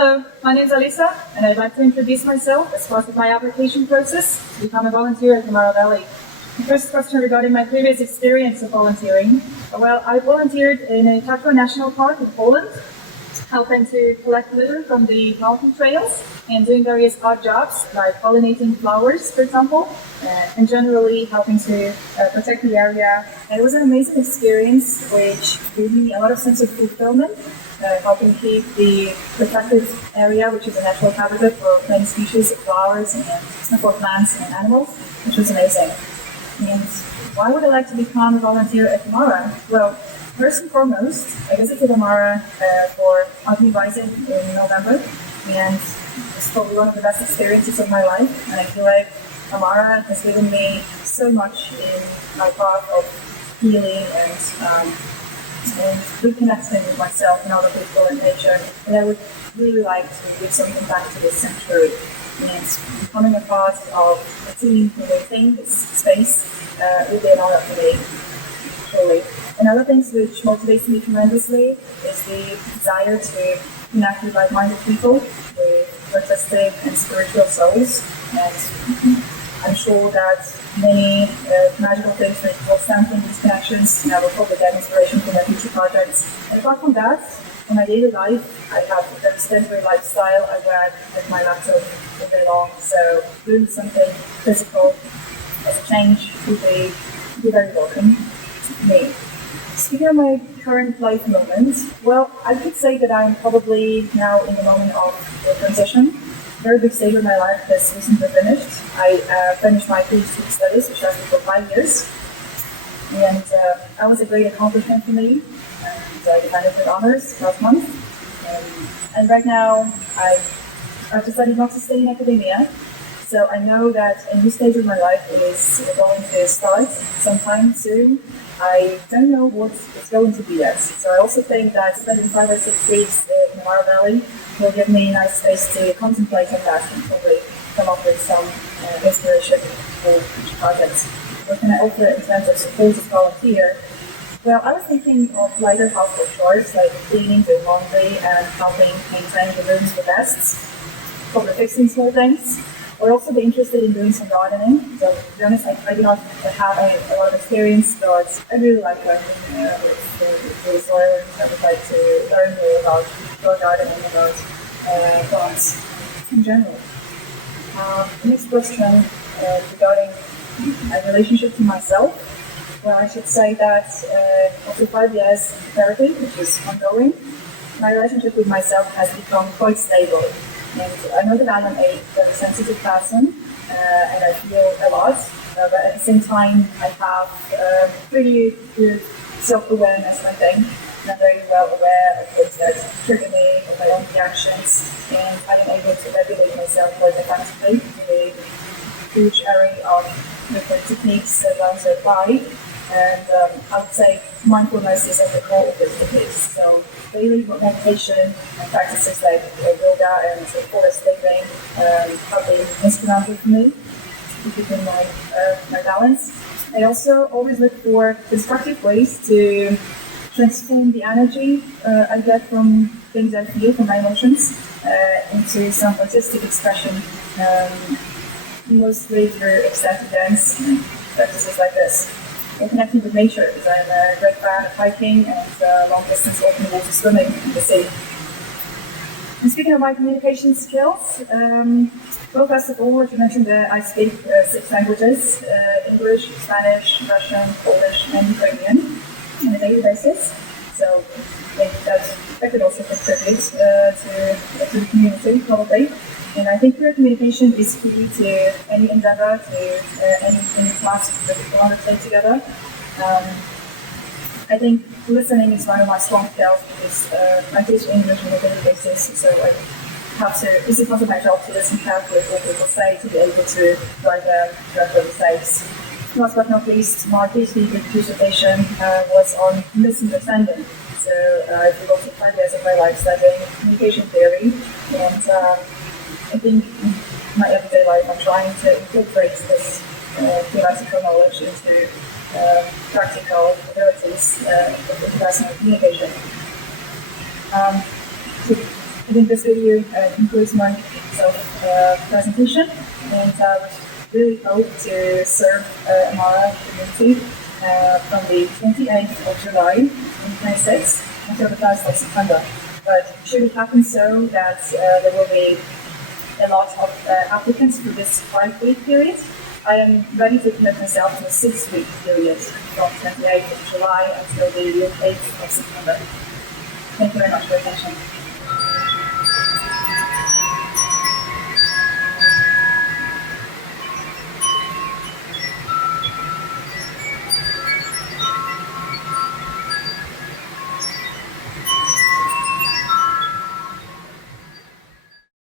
Hello, my name is Alisa, and I'd like to introduce myself as part of my application process to become a volunteer at Amara Valley. The first question regarding my previous experience of volunteering. Well, I volunteered in a Tatro National Park in Poland, helping to collect litter from the mountain trails and doing various odd jobs like pollinating flowers, for example, and generally helping to protect the area. And it was an amazing experience which gave me a lot of sense of fulfillment, helping keep the protected area, which is a natural habitat for many species of flowers and for plants and animals, which was amazing. And why would I like to become a volunteer at Amara? Well, first and foremost, I visited Amara for Autumn Rising in November, and it's probably one of the best experiences of my life. And I feel like Amara has given me so much in my path of healing and reconnecting with myself and other people and nature. And I would really like to give something back to this sanctuary. And becoming a part of a team who maintain this space would be an honor for me, truly. Another thing which motivates me tremendously is the desire to connect with like-minded people, with artistic and spiritual souls. And I'm sure that many magical things will stem from these connections, and I will probably get inspiration from my future projects. And apart from that, in my daily life, I have a very sedentary lifestyle. I work with my laptop all day long, so doing something physical as a change would be very welcome to me. Speaking of my current life moment, well, I could say that I'm probably now in the moment of the transition. A very big stage of my life has recently finished. I finished my PhD studies, which lasted for 5 years, and that was a great accomplishment for me. And I defended with honors last month. And right now, I've decided not to stay in academia. So I know that a new stage of my life is going to start sometime soon. I don't know what it's going to be yet. So I also think that spending 5 or 6 weeks in Amara Valley will give me a nice space to contemplate on that and probably come up with some inspiration for future projects. What can I offer in terms of support as volunteer? Well, I was thinking of lighter household chores like cleaning, doing laundry, and helping maintain the rooms for guests, probably fixing small things. Or also be interested in doing some gardening. So to be honest, I do not have a lot of experience, but I really like working with the soil, and I would like to learn more about gardening, about plants in general. Next question regarding my relationship to myself. Well, I should say that after 5 years in therapy, which is ongoing, my relationship with myself has become quite stable. And I know that I'm a very sensitive person, and I feel a lot, but at the same time, I have pretty good self-awareness, I think. And I'm very well aware of things that trigger me, of my own reactions, and I am able to regulate myself quite effectively in a huge array of different techniques that I also apply. And I would say mindfulness is at the core of these techniques. So daily meditation and practices like yoga and forest living have been instrumental for me to keeping my balance. I also always look for constructive ways to transform the energy I get from things I feel, from my emotions, into some artistic expression, mostly through ecstatic dance and practices like this. And connecting with nature, because I'm a great fan of hiking and long-distance open water swimming in the sea. And speaking of my communication skills, well, first of all, as you mentioned, I speak 6 languages, English, Spanish, Russian, Polish, and Ukrainian on a daily basis. So I think that could also contribute to the community, probably. And I think clear communication is key to any endeavor, to any task that we can undertake together. I think listening is one of my strong skills because I teach English on a daily basis, so I have to, it's part of my job to listen carefully to what people say to be able to write down their mistakes. Last but not least, my PhD dissertation was on misunderstanding. So I devoted 5 years of my life studying communication theory, and I think in my everyday life I'm trying to incorporate this theoretical knowledge into practical abilities of interpersonal communication. To I think this video concludes my presentation, and I would really hope to serve Amara community from the 28th of July 2026 until the 1st of September. But should it happen so that there will be a lot of applicants for this 5-week period, I am ready to commit myself to a 6-week period from 28th of July until the 8th of September. Thank you very much for your attention.